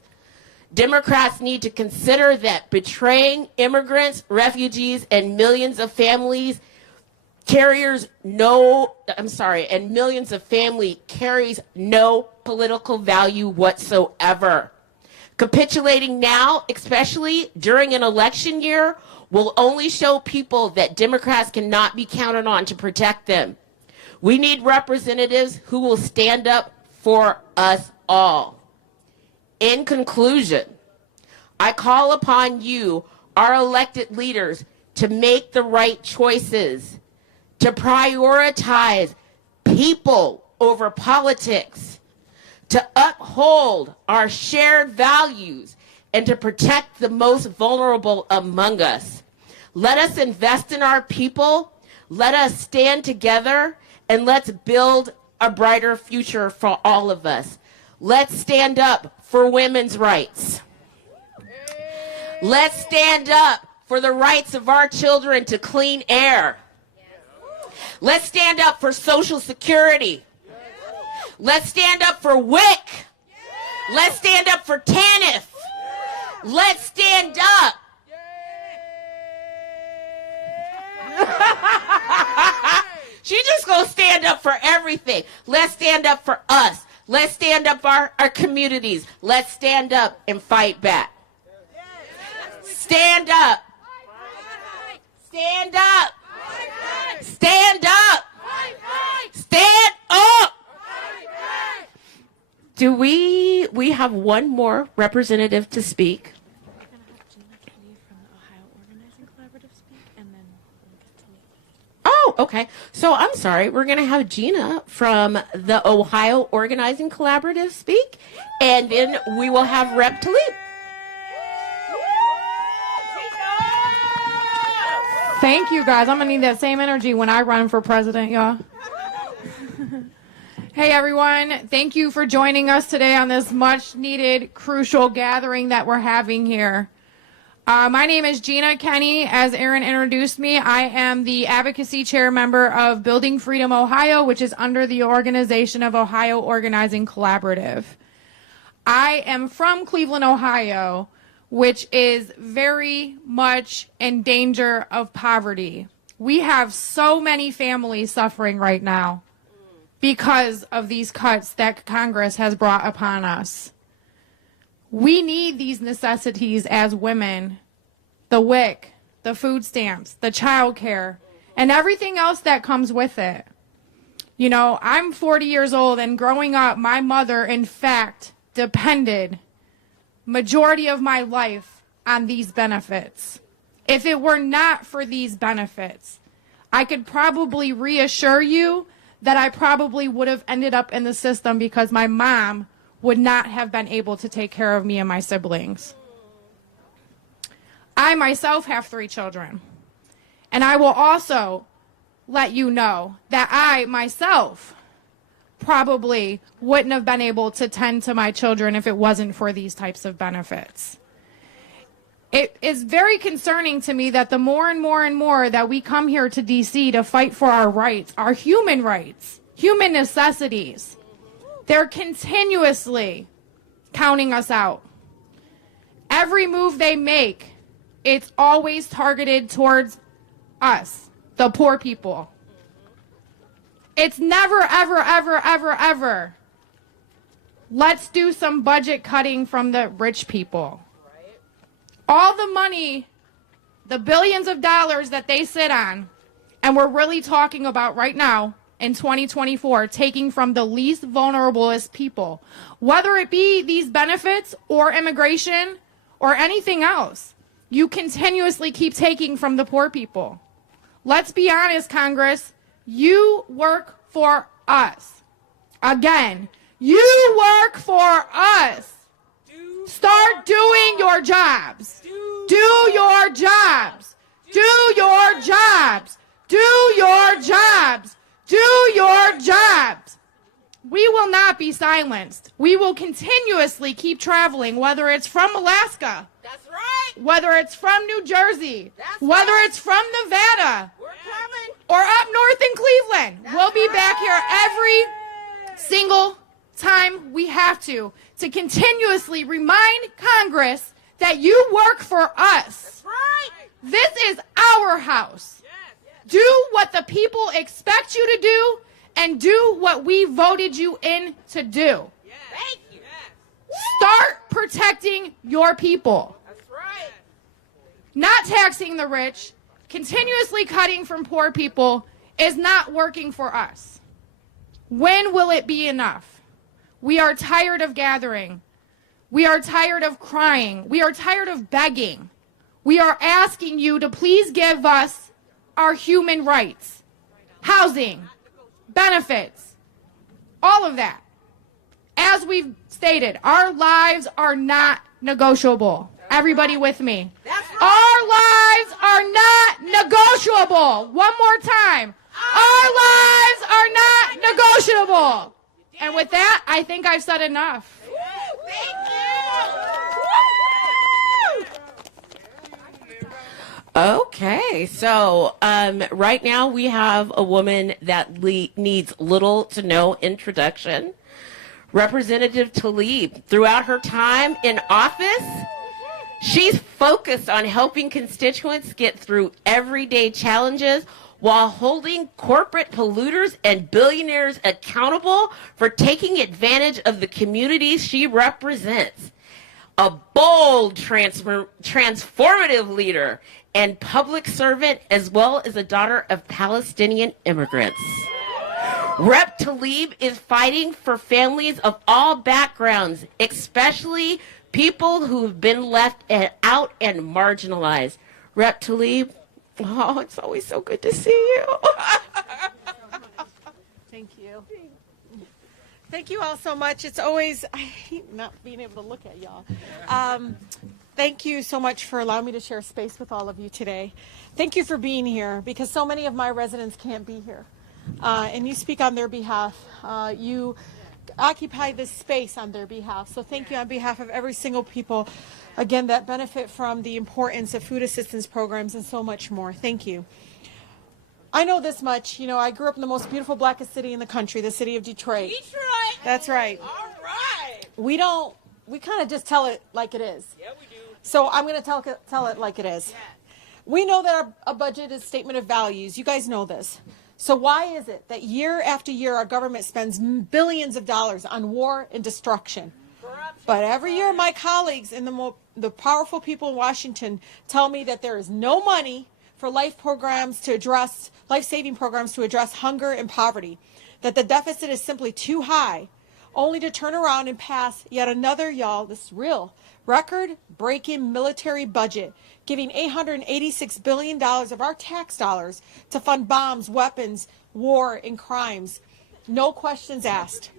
Democrats need to consider that betraying immigrants, refugees, and millions of families carries no political value whatsoever. Capitulating now, especially during an election year, will only show people that Democrats cannot be counted on to protect them. We need representatives who will stand up for us all. In conclusion, I call upon you, our elected leaders, to make the right choices, to prioritize people over politics, to uphold our shared values, and to protect the most vulnerable among us. Let us invest in our people. Let us stand together, and let's build a brighter future for all of us. Let's stand up for women's rights. Let's stand up for the rights of our children to clean air. Let's stand up for Social Security. Let's stand up for WIC. Let's stand up for TANF. Let's stand up. She just gonna stand up for everything. Let's stand up for us. Let's stand up for our communities. Let's stand up and fight back. Stand up. Stand up. Stand up. Stand up. Do we have one more representative to speak? Oh, okay. So I'm sorry. We're going to have Gina from the Ohio Organizing Collaborative speak, and then we will have Rep. Tlaib. Thank you, guys. I'm going to need that same energy when I run for president, y'all. Hey, everyone. Thank you for joining us today on this much-needed, crucial gathering that we're having here. My name is Gina Kenny. As Aaron introduced me, I am the advocacy chair member of Building Freedom Ohio, which is under the organization of Ohio Organizing Collaborative. I am from Cleveland, Ohio, which is very much in danger of poverty. We have so many families suffering right now because of these cuts that Congress has brought upon us. We need these necessities as women, the WIC, the food stamps, the child care, and everything else that comes with it. You know, I'm 40 years old, and growing up, my mother, in fact, depended majority of my life on these benefits. If it were not for these benefits, I could probably reassure you that I probably would have ended up in the system because my mom would not have been able to take care of me and my siblings. I myself have 3 children. And I will also let you know that I myself probably wouldn't have been able to tend to my children if it wasn't for these types of benefits. It is very concerning to me that the more and more and more that we come here to DC to fight for our rights, human necessities, they're continuously counting us out. Every move they make, it's always targeted towards us, the poor people. It's never, ever, ever, ever, ever, let's do some budget cutting from the rich people. All the money, the billions of dollars that they sit on, and we're really talking about right now, in 2024, taking from the least vulnerablest people, whether it be these benefits or immigration or anything else. You continuously keep taking from the poor people. Let's be honest, Congress. You work for us. Again, you work for us. Start doing your jobs. Do your jobs. Do your jobs. Do your jobs. Do your jobs. We will not be silenced. We will continuously keep traveling, whether it's from Alaska. That's right. Whether it's from New Jersey. That's whether right. it's from Nevada. We're coming. Or up north in Cleveland. We'll be back here every single time we have to continuously remind Congress that you work for us. That's right. This is our house. Do what the people expect you to do, and do what we voted you in to do. Thank you. Start protecting your people. That's right. Not taxing the rich, continuously cutting from poor people is not working for us. When will it be enough? We are tired of gathering. We are tired of crying. We are tired of begging. We are asking you to please give us our human rights, housing, benefits, all of that. As we've stated, our lives are not negotiable. Everybody with me? That's right. Our lives are not negotiable. One more time. Our lives are not negotiable. And with that, I think I've said enough. Thank you. Okay, so right now we have a woman that needs little to no introduction. Representative Tlaib. Throughout her time in office, she's focused on helping constituents get through everyday challenges while holding corporate polluters and billionaires accountable for taking advantage of the communities she represents. A bold, transformative leader and public servant, as well as a daughter of Palestinian immigrants. Rep. Tlaib is fighting for families of all backgrounds, especially people who've been left out and marginalized. Rep. Tlaib, oh, it's always so good to see you. Thank you. Thank you all so much. It's always, I hate not being able to look at y'all. Thank you so much for allowing me to share space with all of you today. Thank you for being here, because so many of my residents can't be here. And you speak on their behalf. You occupy this space on their behalf. So thank you on behalf of every single people, again, that benefit from the importance of food assistance programs and so much more. Thank you. I know this much. You know, I grew up in the most beautiful, blackest city in the country, the city of Detroit. Detroit! That's right. All right. We kind of just tell it like it is. Yeah, we do. So I'm going to tell it like it is. Yeah. We know that our budget is a statement of values. You guys know this. So why is it that year after year our government spends billions of dollars on war and destruction? But every year my colleagues and the powerful people in Washington tell me that there is no money for life-saving programs to address hunger and poverty, that the deficit is simply too high, only to turn around and pass yet another, y'all, this real record-breaking military budget, giving $886 billion of our tax dollars to fund bombs, weapons, war, and crimes. No questions asked.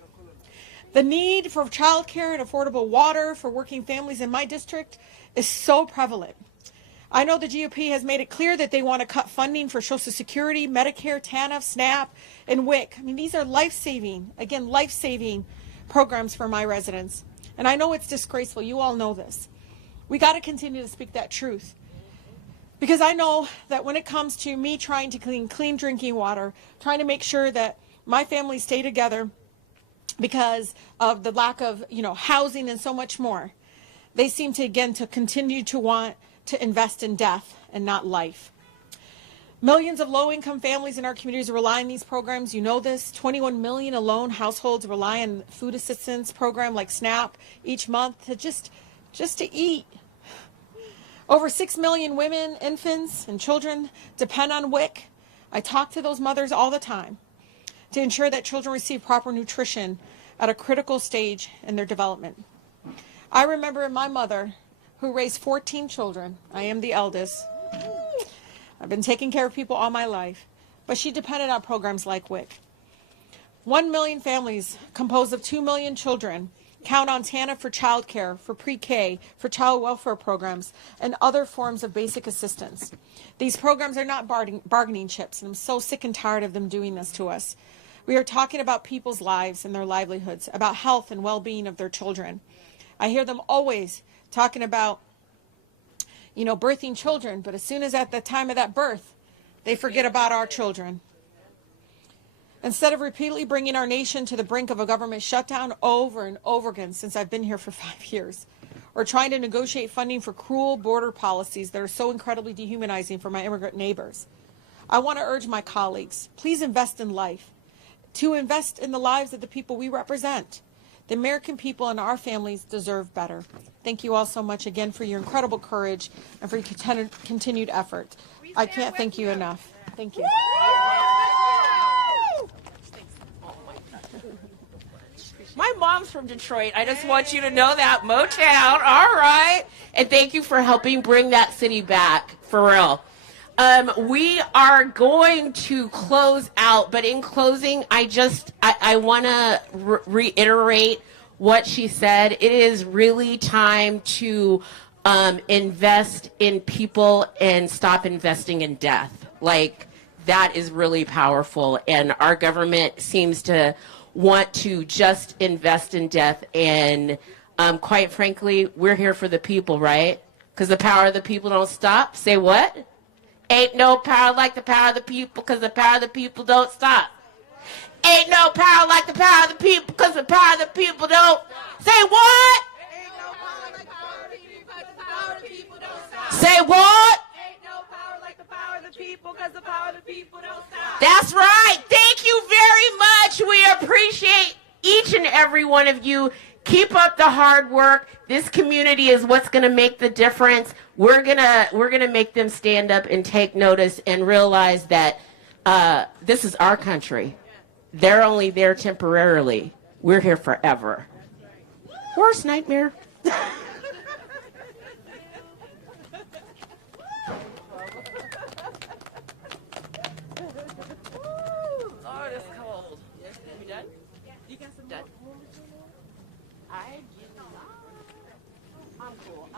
The need for child care and affordable water for working families in my district is so prevalent. I know the GOP has made it clear that they want to cut funding for Social Security, Medicare, TANF, SNAP, and WIC. I mean, these are life-saving programs for my residents. And I know it's disgraceful. You all know this. We got to continue to speak that truth. Because I know that when it comes to me trying to clean drinking water, trying to make sure that my family stay together because of the lack of, housing and so much more, they seem to, again, to continue to want to invest in death and not life. Millions of low-income families in our communities rely on these programs. You know this. 21 million alone households rely on food assistance program like SNAP each month to just to eat. Over 6 million women, infants, and children depend on WIC. I talk to those mothers all the time to ensure that children receive proper nutrition at a critical stage in their development. I remember my mother, who raised 14 children. I am the eldest. I've been taking care of people all my life, but she depended on programs like WIC. 1 million families composed of 2 million children count on TANF for child care, for pre-K, for child welfare programs, and other forms of basic assistance. These programs are not bargaining chips, and I'm so sick and tired of them doing this to us. We are talking about people's lives and their livelihoods, about health and well-being of their children. I hear them always talking about birthing children, but as soon as at the time of that birth, they forget about our children. Instead of repeatedly bringing our nation to the brink of a government shutdown over and over again since I've been here for 5 years, or trying to negotiate funding for cruel border policies that are so incredibly dehumanizing for my immigrant neighbors, I want to urge my colleagues, please invest in life, to invest in the lives of the people we represent. The American people and our families deserve better. Thank you all so much again for your incredible courage and for your continued effort. I can't thank you enough. Thank you. My mom's from Detroit. I just want you to know that. Motown. All right. And thank you for helping bring that city back, for real. We are going to close out, but in closing, I want to reiterate what she said. It is really time to invest in people and stop investing in death. Like, that is really powerful. And our government seems to want to just invest in death. And quite frankly, we're here for the people, right? Because the power of the people don't stop. Say what? Ain't no power like the power of the people, because the power of the people don't stop. Ain't no power like the power of the people, because the power of the people don't. Say what? Ain't no power like the power of the people, because the power of the people don't stop. Say what? Ain't no power like the power of the people, because the power of the people don't stop. That's right. Thank you very much. We appreciate each and every one of you. Keep up the hard work. This community is what's going to make the difference. We're gonna make them stand up and take notice and realize that this is our country. They're only there temporarily. We're here forever. Worst nightmare. Lord, it's cold. You done? You got some done? I'm cool.